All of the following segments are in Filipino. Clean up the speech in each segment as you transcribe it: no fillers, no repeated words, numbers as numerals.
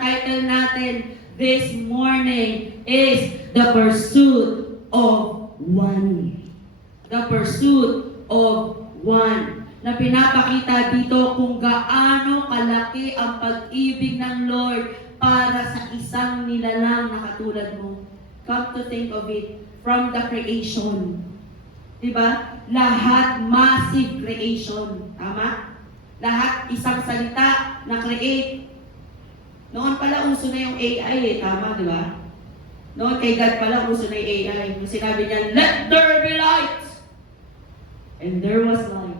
title natin this morning is The Pursuit of One. The Pursuit of One. Na pinapakita dito kung gaano kalaki ang pag-ibig ng Lord para sa isang nilalang na katulad mo. Come to think of it, from the creation. Diba? Lahat massive creation. Tama? Lahat isang salita na create. Noon pala uso na yung AI Tama, diba? Noon kay God pala uso na yung AI. Nung sinabi niya, let there be light! And there was light.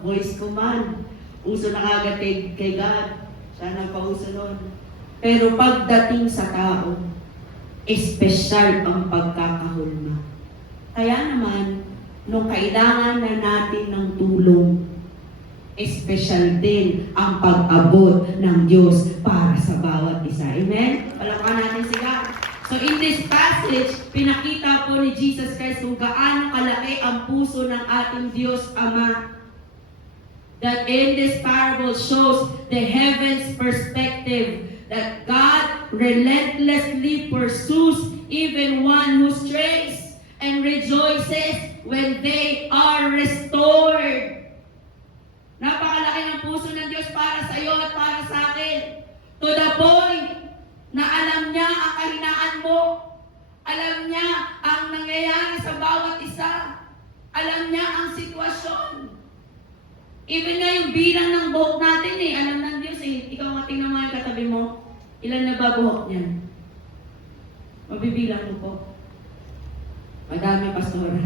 Voice command. Uso na kagad kay God. Siya nagpauso nun. Pero pagdating sa tao, espesyal ang pagkakahulma. Kaya naman, nung kailangan na natin ng tulong, espesyal din ang pag-abot ng Diyos para sa bawat isa. Amen? Palakpakan natin si God. So in this passage, pinakita po ni Jesus Christ kung gaano kalaki ang puso ng ating Diyos Ama. That in this parable shows the heaven's perspective, that God relentlessly pursues even one who strays and rejoices when they are restored. Napakalaki ng puso ng Diyos para sa iyo at para sa akin. To the point na alam niya ang kahinaan mo. Alam niya ang nangyayari sa bawat isa. Alam niya ang sitwasyon. Even nga yung bilang ng buhok natin alam ng Diyos Ikaw nga tingnan mo yung katabi mo. Ilan na ba buhok niyan? Mabibilang mo po. Madami, pastora.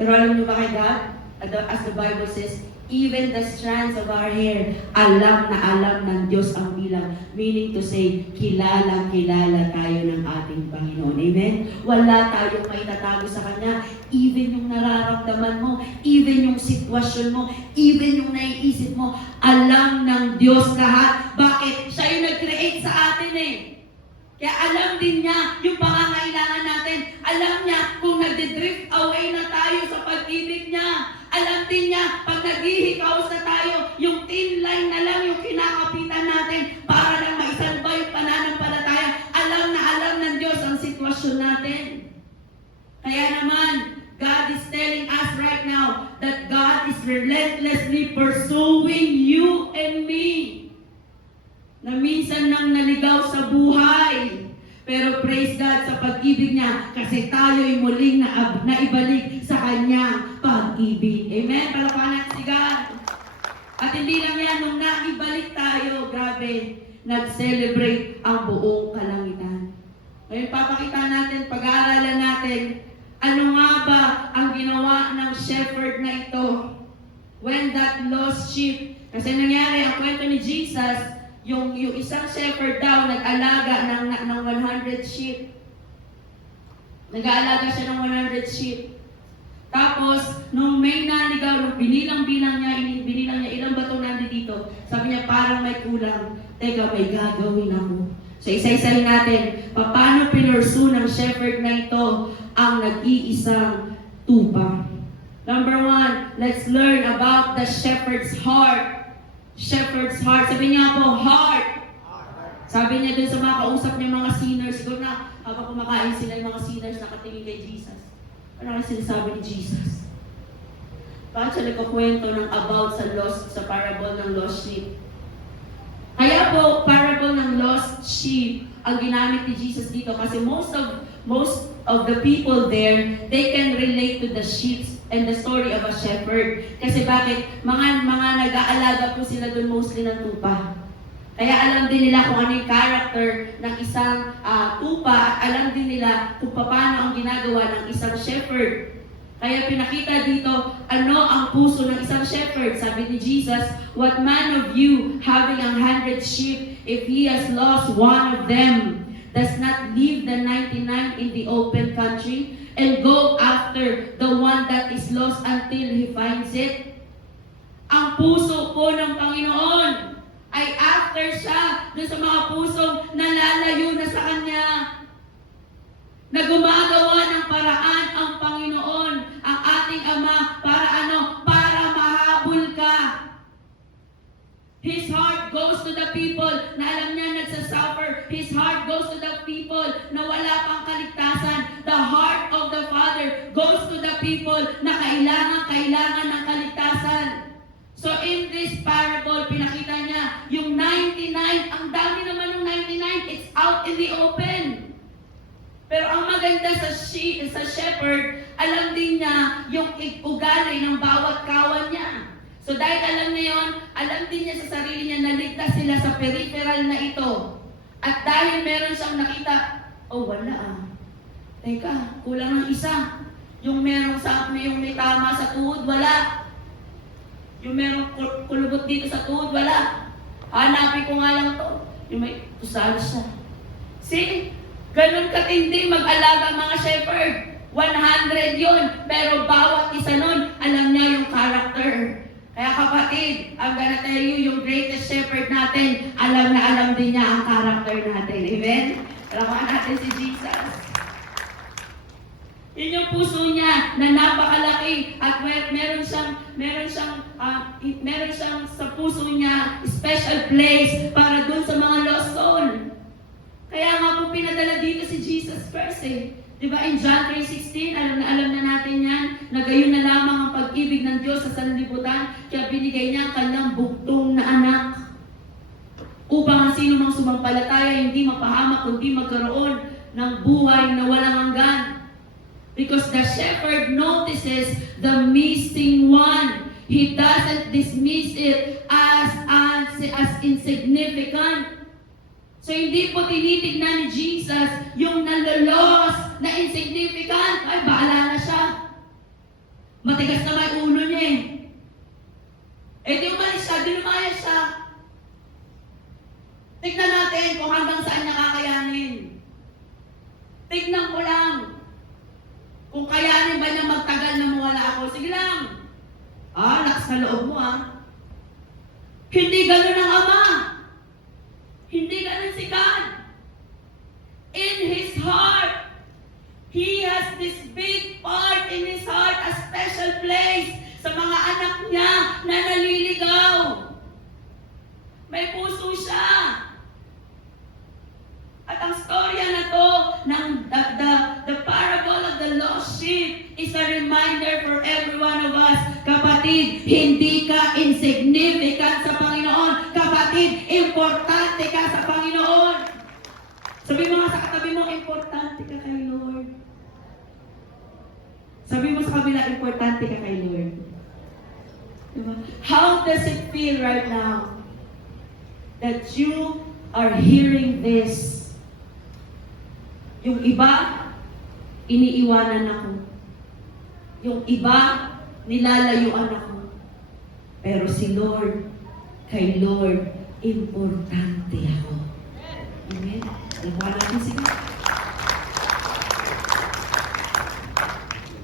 Pero alam niyo ba kay God? As the Bible says, even the strands of our hair, alam na alam ng Diyos ang bilang. Meaning to say, kilala tayo ng ating Panginoon. Amen? Wala tayong maitatago sa Kanya. Even yung nararamdaman mo, even yung sitwasyon mo, even yung naiisip mo, alam ng Diyos lahat. Bakit? Siya yung nag-create sa atin Kaya alam din niya yung pangangailangan natin. Alam niya kung nagde-drift away na tayo sa pag-ibig niya. Alam din niya, pag naghihikaos na tayo, yung thin line na lang yung kinakapitan natin para lang maisalba yung pananampalataya. Alam na alam ng Diyos ang sitwasyon natin. Kaya naman, God is telling us right now that God is relentlessly pursuing you and me. Na minsan nang naligaw sa buhay. Pero praise God sa pag-ibig niya kasi tayo'y muling naibalik sa kanyang pag-ibig. Amen? Palakpakan natin si God. At hindi lang yan, nung naibalik tayo, grabe, nag-celebrate ang buong kalangitan. Ngayon, papakita natin, pag-aaralan natin, ano nga ba ang ginawa ng shepherd na ito when that lost sheep? Kasi nangyari, ang kwento ni Jesus, yung isang shepherd daw nag-alaga ng 100 sheep. Nag-aalaga siya ng 100 sheep. Tapos, nung may naligaw, nung binilang niya, ilang bato nandito. Sabi niya, parang may kulang. Teka, may gagawin ako. So, isa-isahin natin, paano pinursu ng shepherd na ito ang nag-iisang tupa. Number 1, let's learn about the shepherd's heart. Shepherd's heart. Sabi niya po, heart. Sabi niya dun sa mga kausap niya mga sinners, siguro na habang kumakain sila yung mga sinners nakatingin kay Jesus. Ano ang sinasabi ni Jesus? Bakit siya nagkukwento ng about sa parable ng lost sheep? Kaya po, parable ng lost sheep ang ginamit ni Jesus dito kasi most of the people there, they can relate to the sheep and the story of a shepherd. Kasi bakit? Mga nag-aalaga po sila doon mostly ng tupa. Kaya alam din nila kung ano yung character ng isang tupa at alam din nila kung paano ang ginagawa ng isang shepherd. Kaya pinakita dito, ano ang puso ng isang shepherd? Sabi ni Jesus, what man of you having 100 sheep, if he has lost one of them, does not leave the 99 in the open country and go after the one that is lost until he finds it? Ang puso po ng Panginoon ay after siya dun sa mga pusong nalalayo na sa Kanya. Na gumagawa ng paraan ang Panginoon, ang ating Ama, para para mahabol ka. His heart goes to the people na alam niya His heart goes to the people na wala pang kaligtasan. The heart of the Father goes to the people na kailangan ng kaligtasan. So in this parable, pinakita niya yung 99, ang dami naman ng 99, it's out in the open. Pero ang maganda sa shepherd, alam din niya yung ugali ng bawat kawan niya. So dahil alam niya yun, alam din niya sa sarili niya na ligtas sila sa peripheral na ito. At dahil meron siyang nakita, wala Teka, kulang ng isa. Yung may tama sa tuhod, wala. Yung merong kulubot dito sa tuhod, wala. Hanapin ko nga lang to. Yung may tusalo siya. See? Ganun katindi mag-alaga mga shepherd. 100 yun. Pero bawat isa nun, alam niya yung character. Kaya kapatid, I'm gonna tell you, yung greatest shepherd natin, alam din niya ang character natin. Amen? Alamaan natin si Jesus. Yun yung puso niya na napakalaki at meron siyang sa puso niya special place para dun sa mga lost soul. Kaya nga po pinadala dito si Jesus first Diba in John 3:16, alam na natin yan, na gayon na lamang ang pag-ibig ng Diyos sa sanlibutan, kaya binigay niya ang kanyang bugtong na anak. Upang ang sino mang sumampalataya hindi mapahamak kundi magkaroon ng buhay na walang hanggan. Because the shepherd notices the missing one. He doesn't dismiss it as insignificant. So hindi po tinitignan ni Jesus yung nalolos na insignificant. Ay, bahala na siya. Matigas na may ulo niya di umalis siya, di lumayas siya. Tignan natin kung hanggang saan niya kakayanin. Tignan ko lang. Kung kayanin ba niya magtagal na mawala ako, sige lang. Lakas na loob mo Hindi ganun ang Ama. Hindi ganun si God. In His heart, He has this big part in His heart, a special place sa mga anak niya na naliligaw. May puso siya. At ang storya na to ng the parable of the lost sheep is a reminder for every one of us. Kapatid, hindi ka insignificant sa Panginoon. Kapatid, importante ka sa Panginoon. Sabi mo nga sa katabi mo, importante ka kay Lord. Sabi mo sa kabila, importante ka kay Lord. Diba? How does it feel right now that you are hearing this? Yung iba, iniiwanan ako. Yung iba, nilalayuan ako. Pero si Lord, kay Lord, importante ako. Amen? Lawa natin sila.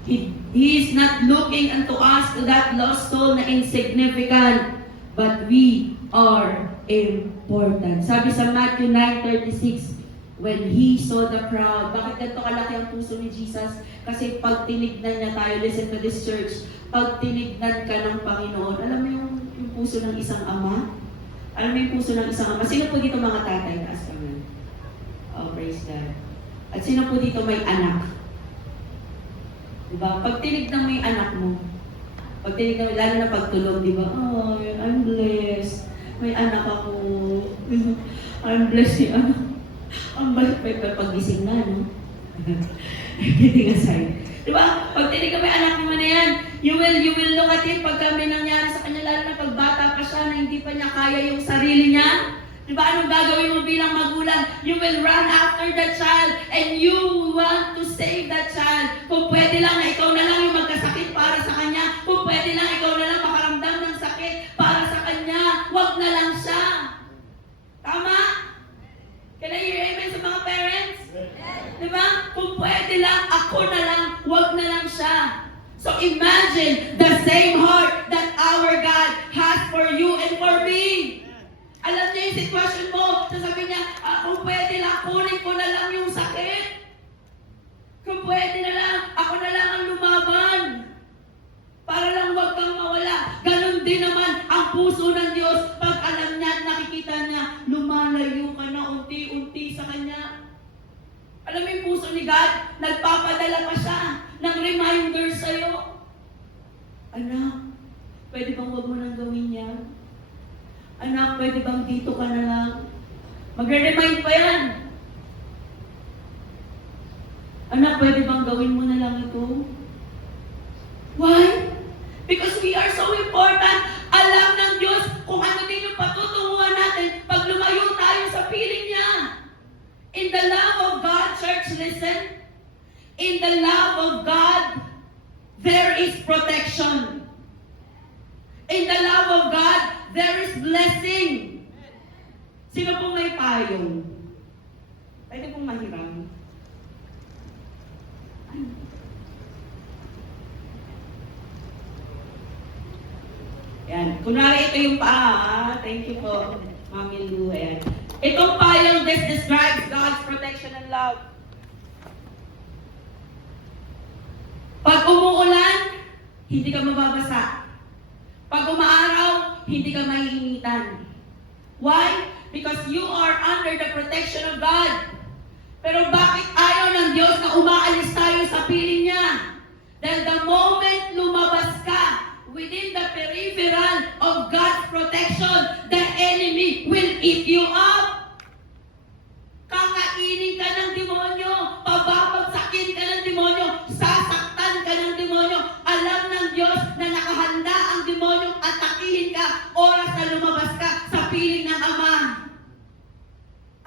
He is not looking unto us, to that lost soul na insignificant, but we are important. Sabi sa Matthew 9:36, when He saw the crowd, bakit ganito kalaki ang puso ni Jesus? Kasi pag tinignan niya tayo, listen to this church, pag tinignan ka ng Panginoon, alam mo yung puso ng isang ama? Alam mo yung puso ng isang ama? Sino po dito mga tatay? Taas kami. Oh, praise God. At sino po dito may anak? Diba? Pag tinignan mo yung anak mo, pag tinignan mo, lalo na pagtulog, diba? Oh, I'm blessed. May anak ako. I'm blessed si anak. Ang balik pa pag-gising na, no? Kidding aside. Diba? Pag tinignan mo yung anak mo na yan, you will look at it pagka may nangyari sa kanya, lalo na pagbata pa siya na hindi pa niya kaya yung sarili niya. Diba? Anong gagawin mo bilang magulang? You will run after the child and you want to save that child. Kung pwede lang na ikaw na lang yung magkasakit para sa kanya. Kung pwede lang ikaw na lang makaramdam ng sakit para sa kanya. Huwag na lang siya. Tama? Can I hear amen sa mga parents? Diba? Kung pwede lang, ako na lang, huwag na lang siya. So imagine the same heart that our God has for you and for me. Alam niya yung sitwasyon mo. Sasabihin niya, kung pwede lang, kunin ko na lang yung sakit. Kung pwede na lang, ako na lang ang lumaban. Para lang huwag kang mawala. Ganon din naman ang puso ng Diyos pag alam niya at nakikita niya, lumalayo ka na unti-unti sa Alam mo yung puso ni God, nagpapadala pa siya ng reminder sa'yo. Anak, pwede bang huwag mo nang gawin yan? Anak, pwede bang dito ka na lang? Magre-remind pa yan. Anak, pwede bang gawin mo na lang ito? Why? Because we are so important. Alam ng Diyos kung ano din yung patutunguhan natin pag lumayo tayo sa piling niya. In the love of God, church, listen. In the love of God, there is protection. In the love of God, there is blessing. Sino pong may payong? Pwede pong mahiram. Yan. Kunwari ito yung paa. Thank you po, Mami Lu. Ayan. Itong payong, this describes God's protection and love. Pag umuulan, hindi ka mababasa. Pag umaaraw, hindi ka maiinitan. Why? Because you are under the protection of God. Pero bakit ayaw ng Diyos na umaalis tayo sa piling niya? Dahil the moment lumabas ka within the peripheral of God's protection, the enemy will eat you up. Kakainin ka ng demonyo, pababagsakin ka ng demonyo, sasaktan ka ng demonyo. Alam ng Diyos na nakahanda ang demonyo at atakihin ka oras na lumabas ka sa piling ng Ama.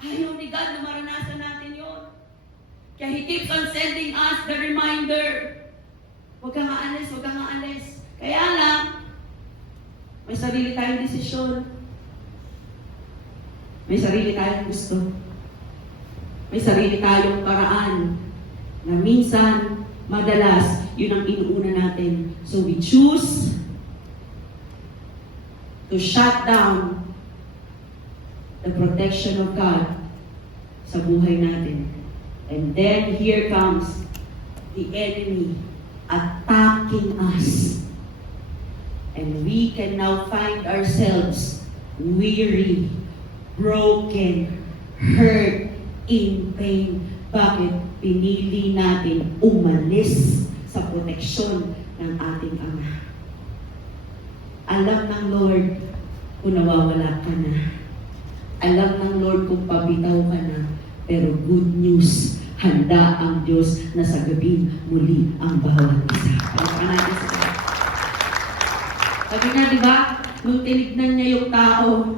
Ayaw ni God na maranasan natin yun. Kaya He keeps on sending us the reminder. Huwag kang aalis, huwag kang aalis. Kaya lang, may sarili tayong desisyon. May sarili tayong gusto. May sarili tayong paraan na minsan, madalas, yun ang inuuna natin. So we choose to shut down the protection of God sa buhay natin. And then here comes the enemy attacking us. And we can now find ourselves weary, broken, hurt, in pain. Bakit? Pinili natin umalis sa proteksyon ng ating Ama. Alam ng Lord kung nawawala ka na. Alam ng Lord kung pabitaw ka na. Pero good news, handa ang Diyos na sa gabi muli ang bawat isa. Palapakan natin sa Diyos. Sabi na, di ba? Nung tinignan niya yung tao,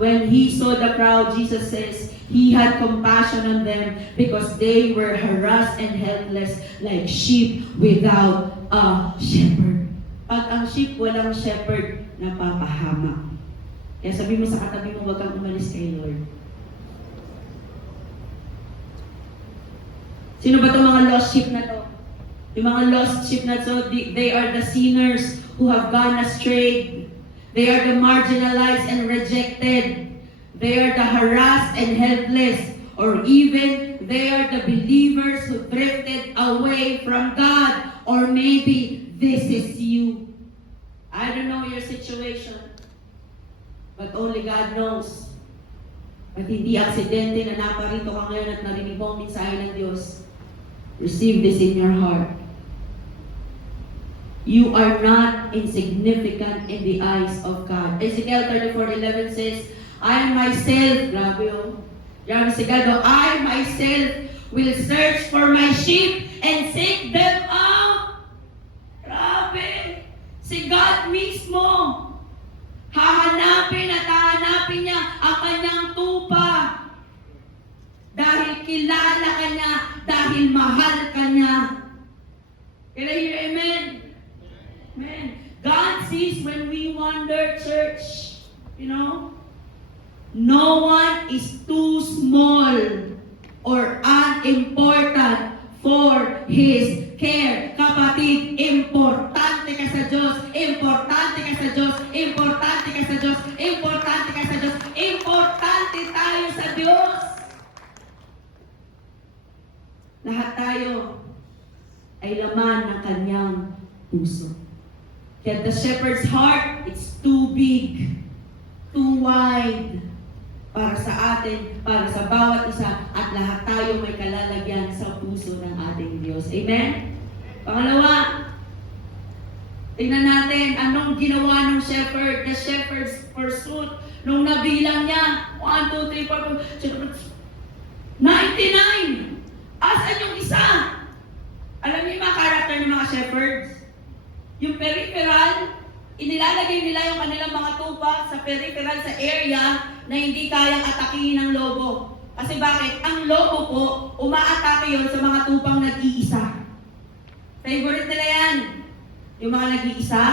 when He saw the crowd, Jesus says, He had compassion on them because they were harassed and helpless like sheep without a shepherd. Pag ang sheep walang shepherd, napapahamak. Kaya sabi mo sa katabi mo, huwag kang umalis kay Lord. Sino ba itong mga lost sheep na to? Yung mga lost sheep na to, they are the sinners who have gone astray. They are the marginalized and rejected. They are the harassed and helpless. Or even, they are the believers who drifted away from God. Or maybe, this is you. I don't know your situation. But only God knows. At hindi aksidente na naparito ka ngayon at narinig mo ang mensahe ng Diyos. Receive this in your heart. You are not insignificant in the eyes of God. Ezekiel 34:11 says, I myself, grabe oh, grabe si God, oh, I myself will search for my sheep and seek them out. Grabe. Si God mismo, hahanapin at hahanapin niya ang kanyang tupa. Dahil kilala ka niya, dahil mahal ka niya. Can I hear amen? Amen. God sees when we wander, church. You know? No one is too small or unimportant for His care. Kapatid, importante ka sa Diyos. Importante ka sa Diyos. Importante ka sa Diyos. Importante ka sa Diyos. Importante tayo sa Diyos. Lahat tayo ay laman ng kanyang puso. Yet the shepherd's heart, it's too big, too wide, para sa atin, para sa bawat isa, at lahat tayo may kalalagyan sa puso ng ating Diyos. Amen? Pangalawa, tingnan natin anong ginawa ng shepherd, the shepherd's pursuit. Nung nabilang niya, 1, 2, 3, 4, 99! Asan yung isa? Alam niyo yung mga karakter ng mga shepherds? Yung peripheral, inilalagay nila yung kanilang mga tupa sa peripheral, sa area na hindi kayang atakihin ng lobo. Kasi bakit? Ang lobo po, umaatake yon sa mga tupang nag-iisa. Favorite nila yan. Yung mga nag-iisa,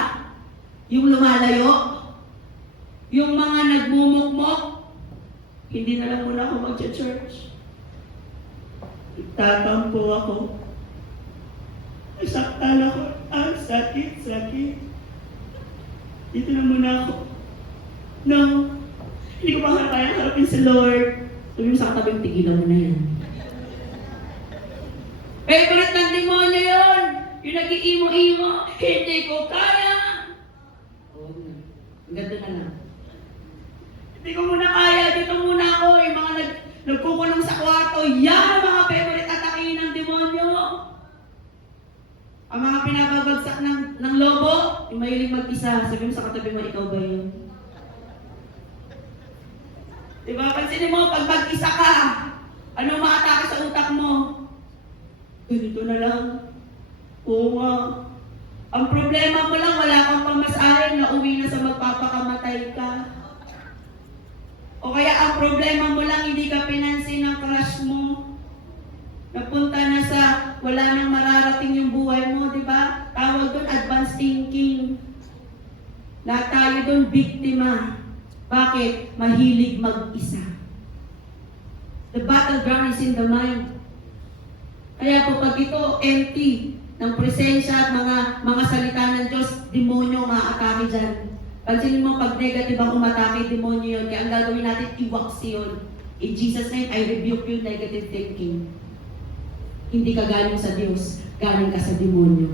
yung lumalayo, yung mga nagmumukmok, hindi na lang muna ako mag-church. Itatampo ako. Nasaktan ako. Ang sakit. Dito na muna ako. No. Hindi ko pa kaya harapin si Lord. Sabi mo sa katabing, tigilan mo na yan. Favorite ng demonyo yun. Yung nag-iimo-imo. Hindi ko kaya. Oo. Ang ganda na lang. Hindi ko muna kaya. Dito muna ako. Yung mga nagkukulong sa kwarto. Yan ang mga favorite atakihin ng demonyo. Ang mga pinababagsak ng lobo, yung mahilig mag-isa, sabi mo sa katabi mo, ikaw ba yun? Diba? Pansinin mo, pag mag-isa ka, anong maatake sa utak mo? Ganito na lang. Oo nga. Ang problema mo lang, wala kang pamasahin na uwi na sa magpapakamatay ka. O kaya ang problema mo lang, hindi ka pinansin ng crush mo. Napunta na sa wala nang mararating yung buhay mo, di ba? Tawag doon, advanced thinking. Lahat tayo doon, biktima. Bakit? Mahilig mag-isa. The battleground is in the mind. Kaya po pag ito empty ng presensya at mga salita ng Diyos, demonyo maatake dyan. Pansinin mo, pag negative ang umatake, demonyo yun. Kaya ang gagawin natin, iwaksi yun. In Jesus' name, I rebuke you negative thinking. Hindi ka galing sa Diyos, galing ka sa demonyo.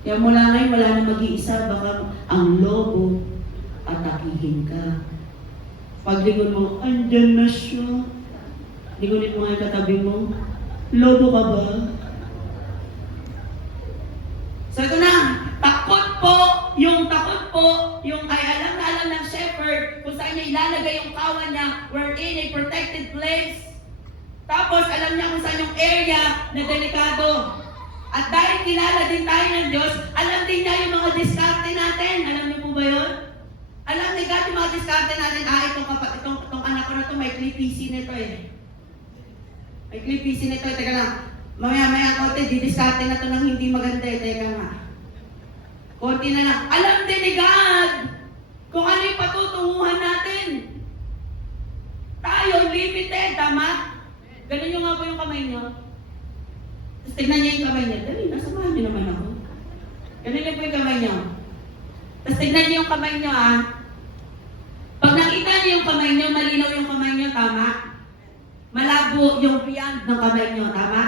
Kaya mula ngayon, wala na mag-iisa, baka ang lobo, atakihin ka. Paglingon mo, andyan na siya. Lingunin mo nga yung katabi mo, lobo ka ba? So ito na, takot po yung ay alam ng shepherd kung saan niya ilalagay yung kawan niya, we're in a protected place. Tapos, alam niya kung saan yung area na delikado. At dahil kilala din tayo ng Diyos, alam din niya yung mga diskarte natin. Alam niyo po ba yun? Alam ni God yung mga diskarte natin. Itong anak ko na to, may clip-PC nito eh. May clip-PC nito eh. Teka lang. Mamaya konti, didiskarte na to ng hindi maganda eh. Teka nga. Konti na lang. Alam din ni God kung ano yung patutunguhan natin. Tayo, limited, tama? Ganun nyo nga po yung kamay nyo. Tapos tignan niya yung kamay niya. Dali, nasamahan niyo naman ako. Ganun lang po yung kamay nyo. Tapos tignan niyo yung kamay nyo Pag nakita niyo yung kamay nyo, malinaw yung kamay nyo, tama? Malabo yung beyond ng kamay nyo, tama?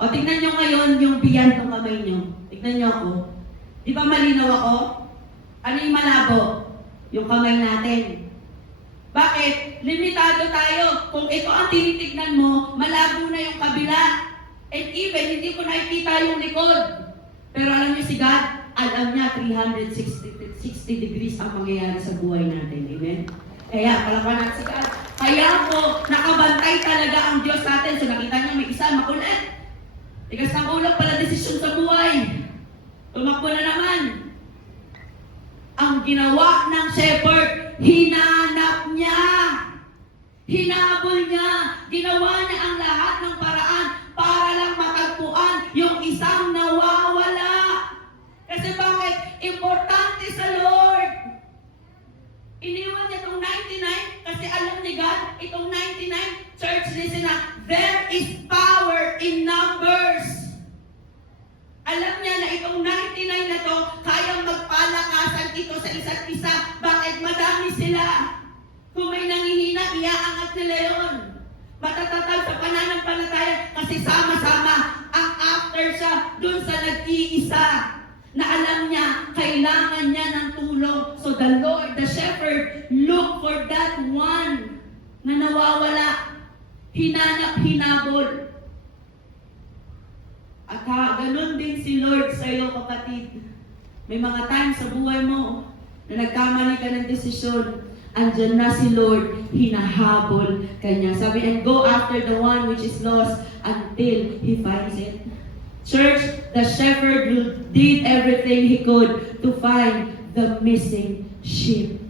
O tignan nyo ngayon yung beyond ng kamay nyo. Tignan nyo ako. Di ba malinaw ako? Ano yung malabo? Yung kamay natin. Bakit? Limitado tayo. Kung ito ang tinitignan mo, malabo na yung kabila. And even, hindi ko nakikita yung likod. Pero alam niyo si God, alam niya 360 degrees ang mangyayari sa buhay natin. Amen? Kaya, palaban natin si God. Kaya po, nakabantay talaga ang Diyos natin. So nakita niyo may isa, makulit. Tigas ng ulo pala desisyon sa buhay. Tumakbo na naman. Ang ginawa ng shepherd, hinanap niya. Hinabol niya. Ginawa niya ang lahat ng paraan para lang matagpuan yung isang nawawala. Kasi bakit? Importante sa Lord. Iniwan niya itong 99 kasi alam ni God, itong 99, church, listen na, there is power in numbers. Alam niya na itong 99 na to, kayang magpalakasan ito sa isa't isa. Bakit? Madami sila. Kung may nangihina, iaangat nila yun. Matatatag sa pananampalataya kasi sama-sama ang after siya dun sa nag-iisa na alam niya, kailangan niya ng tulong. So the Lord, the shepherd, looked na nawawala, hinanap-hinabol. At ganun din si Lord sa iyo, kapatid. May mga times sa buhay mo na nagkamali ka ng desisyon, andyan na si Lord, hinahabol ka niya. Sabi, and go after the one which is lost until He finds it. Church, the shepherd did everything he could to find the missing sheep.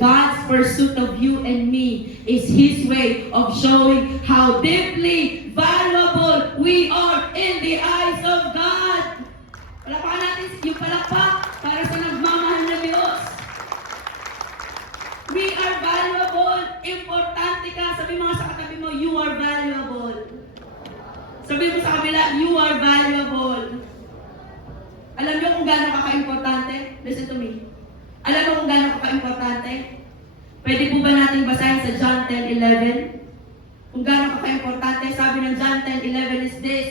God's pursuit of you and me is His way of showing how deeply valuable we are in the eyes of God. Palakpakan natin yung palakpak para sa nagmamahal na Diyos. We are valuable. Importante ka. Sabi mga sa katabi mo, you are valuable. Sabi mo sa kabila, you are valuable. Alam niyo kung gaano ka-importante? Listen to me. Alam mo kung gaano ka-importante? Pwede po ba natin basahin sa John 10:11? Kung gaano ka-importante, sabi ng John 10:11 is this: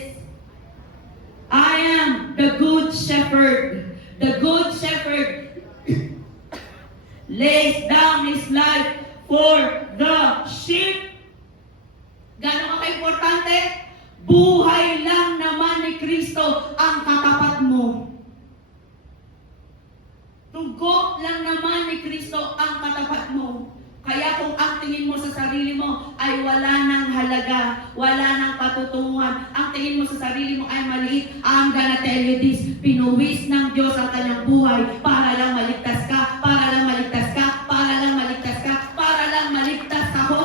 I am the good shepherd. The good shepherd lays down his life for the sheep. Gaano ka-importante? Buhay lang naman ni Kristo ang katapat mo. Dugo lang naman ni Kristo ang katapat mo. Kaya kung ang tingin mo sa sarili mo ay wala ng halaga, wala ng patutunguhan, ang tingin mo sa sarili mo ay maliit, I'm gonna tell you this: pinuwis ng Diyos ang kanyang buhay para lang maligtas ka, para lang maligtas ka, para lang maligtas ka, para lang maligtas ako.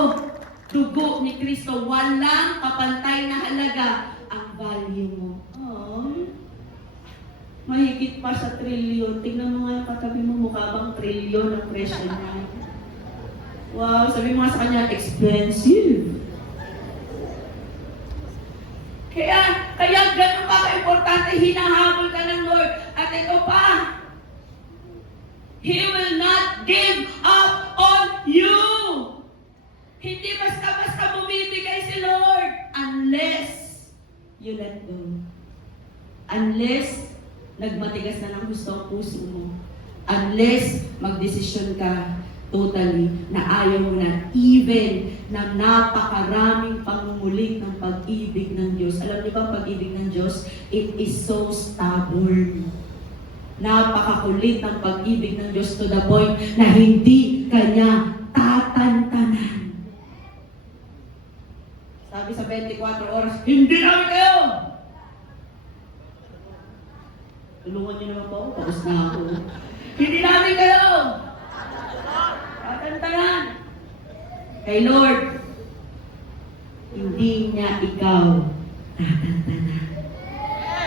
Dugo ni Kristo, walang kapantay na halaga ang value mo. Mahigit pa sa trilyon. Tingnan mo nga yung katabi mo, mukha bang trilyon ang presyo niya. Wow, sabi mo nga sa kanya, expensive. Kaya ganun ka ka-importante, hinahabol ka ng Lord. At ito pa, He will not give up on you. Hindi basta-basta bumibigay si Lord unless you let go. Unless nagmatigas na ng gusto ang puso mo. Unless magdesisyon ka totally na ayaw mo na, even na napakaraming pangungulit ng pag-ibig ng Diyos. Alam niyo ba ang pag-ibig ng Diyos? It is so stubborn. Napakakulit ng pag-ibig ng Diyos to the point na hindi kanya tatantanan. Sabi sa 24 oras, hindi namin kayo! Tulungan niyo naman po, tapos na ako. Hindi namin kayo! Tatantanan! Kay Lord, hindi niya ikaw tatantanan.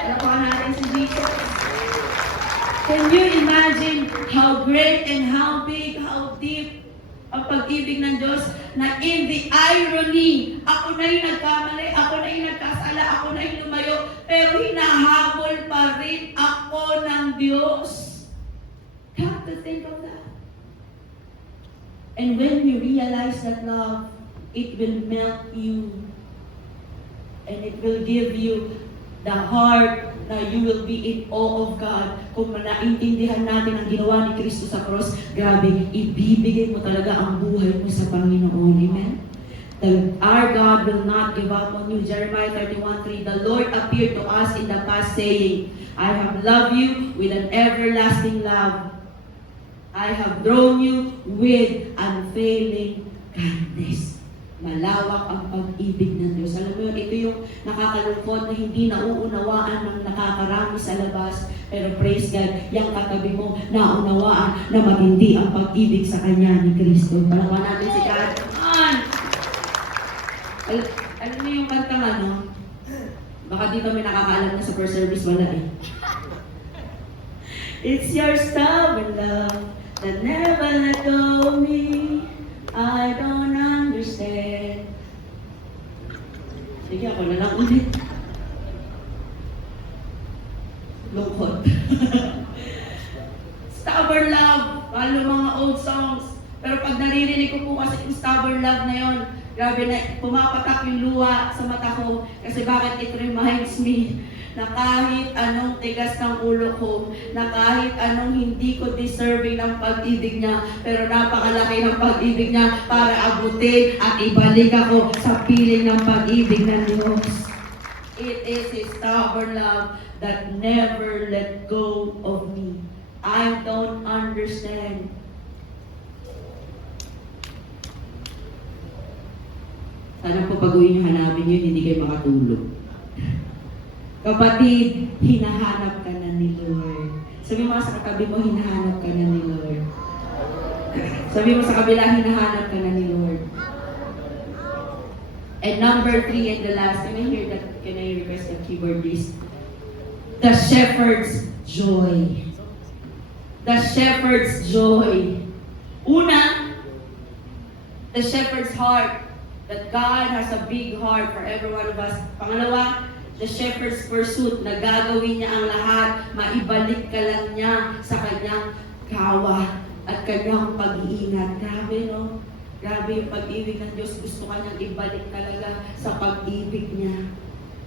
Alapakan natin si Jesus. Can you imagine how great and how big, how deep ang pag-ibig ng Diyos, na in the irony, ako na yung nagkamali, ako na yung nagkasala, ako na yung lumayo, pero hinahabol pa rin ako ng Diyos. Come to think of that. And when we realize that love, it will melt you. And it will give you the heart na you will be in awe of God. Kung naintindihan natin ang ginawa ni Kristo sa cross, grabe, ibibigay mo talaga ang buhay mo sa Panginoon. Amen? Our God will not give up on you. Jeremiah 31:3, the Lord appeared to us in the past saying, I have loved you with an everlasting love. I have drawn you with unfailing kindness. Malawak ang pag-ibig ng Diyos. Alam mo yun, ito yung nakakalungkot na hindi nauunawaan ng nakakarami sa labas. Pero praise God, yung katabi mo, naunawaan na matindi ang pag-ibig sa Kanya ni Kristo. Palawan natin si God. Alam mo yung kantang ano? Baka dito may nakakaalam na sa first service, wala eh. It's your stubborn love that never let go of me. I don't understand. Sige, ako na lang ulit. Lungkot. Stubborn love. Lalo mga old songs. Pero pag naririnig ko po kasi yung stubborn love na yon, grabe na, pumapatak yung luha sa mata ko. Kasi bakit it reminds me na kahit anong tigas ng ulo ko, na kahit anong hindi ko deserving ng pag-ibig niya, pero napakalaki ng pag-ibig niya para abutin at ibalik ako sa piling ng pag-ibig ng Diyos. It is His stubborn love that never let go of me. I don't understand. Sana po pag-uwi niyo hanapin yun, hindi kayo makatulog. Kapatid, hinahanap ka na ni Lord. Sabi mo sa katabi mo, hinahanap ka na ni Lord. Sabi mo sa kabila, hinahanap ka na ni Lord. And number 3 and the last, can I hear that? Can I request the keyboardist? The shepherd's joy. The shepherd's joy. Una, the shepherd's heart. That God has a big heart for every one of us. Pangalawa, the shepherd's pursuit, na gagawin niya ang lahat, maibalik ka lang niya sa kanyang kawa at kanyang pag-iingat. Grabe, no? Grabe yung pag-ibig ng Diyos. Gusto ka niyang ibalik talaga sa pag-ibig niya.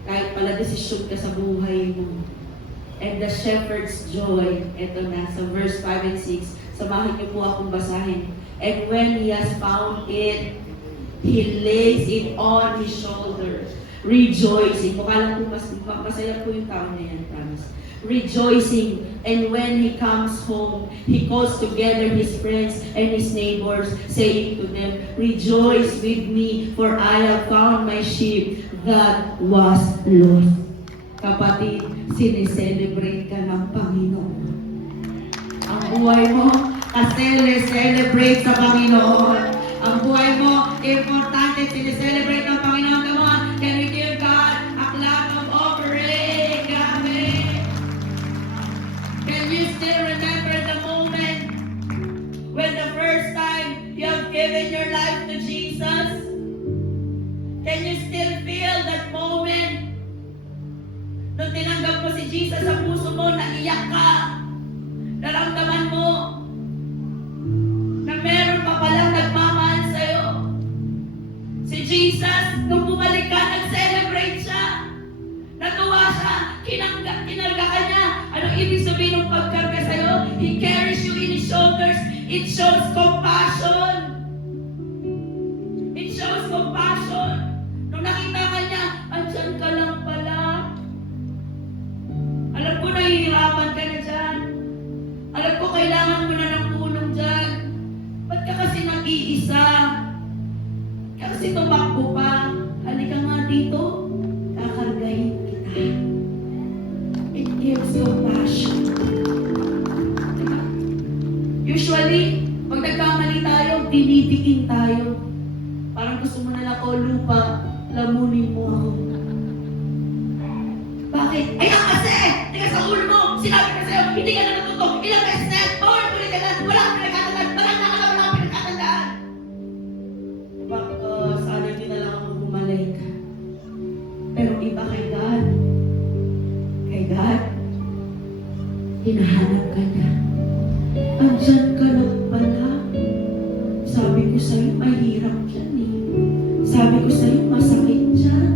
Kahit pala desisyon ka sa buhay mo. And the shepherd's joy, eto na, sa verse 5 and 6. Samahan niyo po akong basahin. And when he has found it, he lays it on his shoulders, rejoicing. Mukha lang po masaya po yung tao na yan, promise. Rejoicing. And when he comes home, he calls together his friends and his neighbors, saying to them, rejoice with me, for I have found my sheep that was lost. Kapatid, sineselebrate ka ng Panginoon. Ang buhay mo, kasi-celebrate sa Panginoon. Ang buhay mo, importante, sineselebrate ng Panginoon. Come on, can we give God a clap of offering? Grabe! Can you still remember the moment when the first time you have given your life to Jesus? Can you still feel that moment? Nung tinanggap mo si Jesus sa puso mo, naiyak ka. Naramdaman mo na meron pa palang nagmamahal sa'yo. Si Jesus, nung bumalik ka, nag-celebrate siya. Natuwa siya. Kinarga ka niya. Ano ibig sabihin ng pagkarga sa'yo? He carries you in His shoulders. It shows compassion. It shows compassion. Nung nakita ka niya, andyan ka lang pala. Alam ko nahihirapan ka na dyan. Alam ko kailangan mo na ng tulong dyan. Ba't ka kasi nag-iisa? Kasi tumakbo pa. Halika nga dito. Kakargahin kita. It gives compassion. Usually, pag nagkamali tayo, tinipikin tayo. Parang gusto mo na lang, o lupa, lamunin mo ako. Bakit? Ayan kasi! Teka sa ulo mo! Sinabi ka sa'yo, hindi ka na natuto! Ilang beses na yan! Ulit ka na! Wala kang pinagkatandaan! Bakit na wala kang pinagkatandaan? Sana hindi na lang ako bumalik. Pero iba kay God. Kay God, hinahanap ka niya. Andyan ka lang pala. Sabi ko sa'yo, mahirap yan eh. Sabi ko sa'yo, masakit dyan.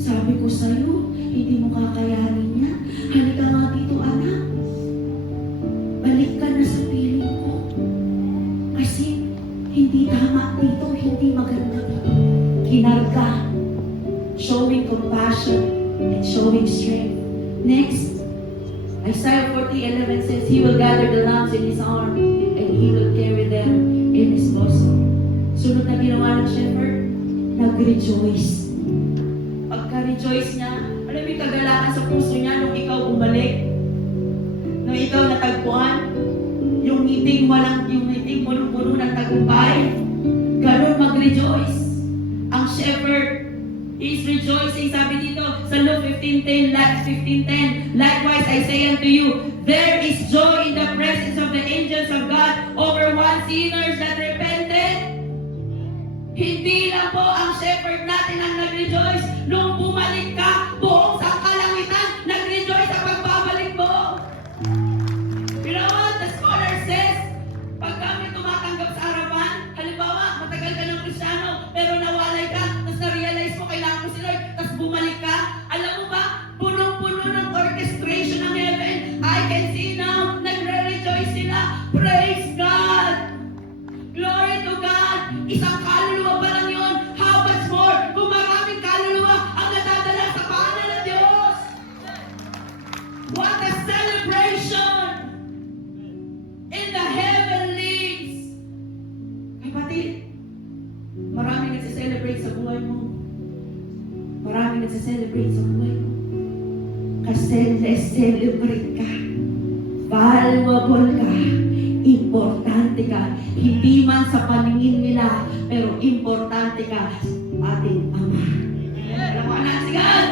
Sabi ko sa'yo, hindi mo kakayanin yan. Halika nga dito, anak. Balik ka na sa piling ko. Kasi hindi tama dito, hindi maganda dito. Kinarga. Showing compassion and showing strength. Next, Isaiah 40:11 says, He will gather the lambs in His arm and He will carry them in His bosom. Sunod na ginawa ng shepherd, nag-rejoice. Pagka-rejoice niya, alam mo yung kagalakan sa puso niya nung ikaw bumalik, nung ikaw natagpuan, yung ngiting mo lang, yung ngiting puno-puno ng tagumpay, ganun mag-rejoice. Ang shepherd is rejoicing. Sabi dito sa Luke 15:10, likewise I say unto you, there is joy in the presence of the angels of God over one sinners that repented. Hindi lang po ang shepherd natin ang nag-rejoice. Nung bumalik ka, buong sa kalangitan, nag-rejoice sa pagbabalik mo. You know what? The scholar says, pag kami tumatanggap sa harapan, halimbawa, matagal ka ng Kristyano, pero nawalay ka, tapos na-realize mo, kailangan mo si Lord, tapos bumalik ka, alam mo ba, punong nagse-celebrate sa buhay mo. Maraming nagse-celebrate sa buhay mo. Kasi na-celebrate ka. Valuable ka. Importante ka. Hindi man sa paningin nila, pero importante ka sa ating Ama. Alam mo, anak, si God!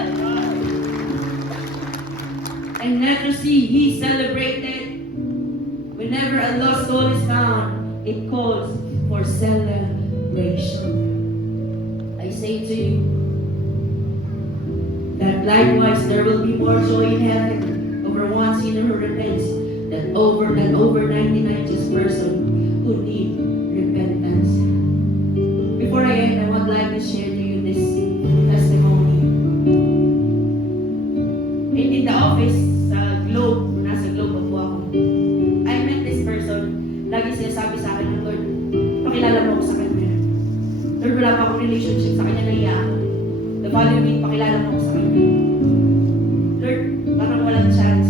And leprosy, he celebrated. Whenever a lost soul is found, it calls for celebration. I say to you that likewise there will be more joy in heaven over one sinner who repents than over 99 just person who need repentance. Before I end, I would like to share to you this testimony. In the office, sa Globe, nasa Globe po ako, I met this person. Lagi sinasabi sa akin ng Lord, pakilala mo ako sa kanya. Lord, wala pa akong relationship sa kanya, naiya ako. The following week, pakilala mo ako sa kanya. Lord, parang walang chance.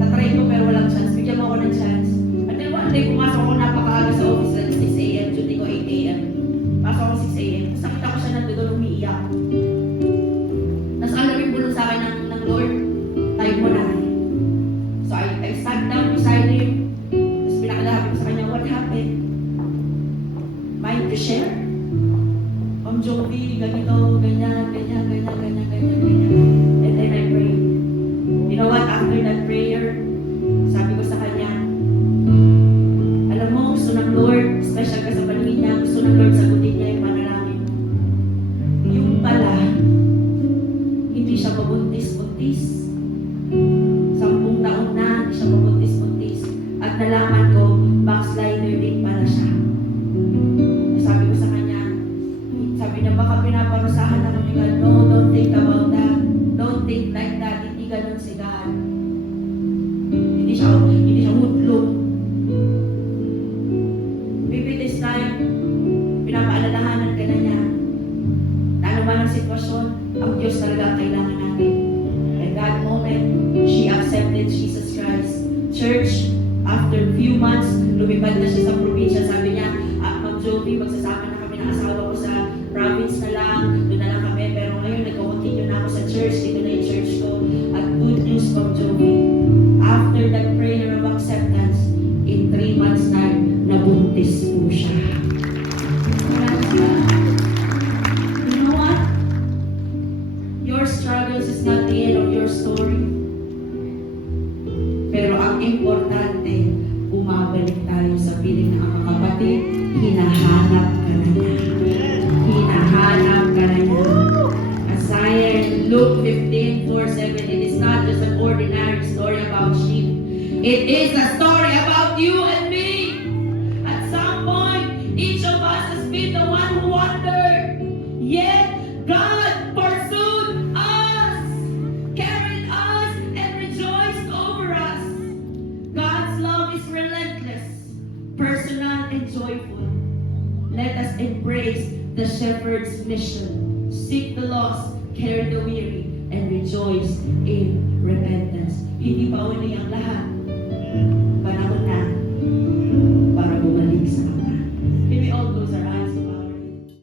Tatry ko pero walang chance. Bigyan mo ako ng chance. At then one day, pumasok ako napakaaga sa office at 6 a.m. Duty ko 8 a.m. Pasok ako 6 a.m. Sakita ko siya nandun umiiyak. Tapos alam yung bulong sa akin ng Lord, time mo na. So I sat down beside him. Tapos pinakalabi ko sa kanya, what happened? Mind to share? Ma'am Jovi, ganito, ganyan. And then I prayed. You know what? After that prayer, sabi ko sa kanya, alam mo, gusto ng Lord, special ka sa paningin niya, gusto ng Lord sagutin niya yung panalangin mo. Yung pala, hindi siya mabuntis-buntis. 10 taon na, hindi siya mabuntis-buntis. At nalaman ko, backslider din pala siya. Sabi ko sa kanya, sabi niya, baka pinaparusahan ako ni God. No, don't think about that. Don't think like that. Hindi ganun si God. Hindi siya hudlong. Maybe this time, pinapaalalahanan ka na niya. Na ano man ang sitwasyon, ang Diyos talaga ang kailangan natin. And that moment, she accepted Jesus Christ. Church, after a few months, lumipad na siya sa probinsya. Sabi niya, Ma'am Jovi, magsasama na kami ng asawa ko sa province na lang, doon na lang kami. Pero ngayon, nag-continue na ako sa church. Dito na yung church ko. At good news, Ma'am Jovi. After that prayer of acceptance, in 3 months time, nabuntis po siya. You know what? Your struggles is not the end of your story. Pero ang importante, umabalik tayo sa piling ng mga kapatid, hinahanap ka na niya. Hinahanap ka na niya. As I in Luke 15:4-7, it is not just an ordinary story about sheep. It is a story about you and me. At some point, each of us has been the one who wandered. Yet, God pursued us, carried us, and rejoiced over us. God's love is relentless, personal, and joyful. Let us embrace the shepherd's mission. Seek the lost, carry the weary, and rejoice in repentance. Hindi pa uli ang lahat. Panahon na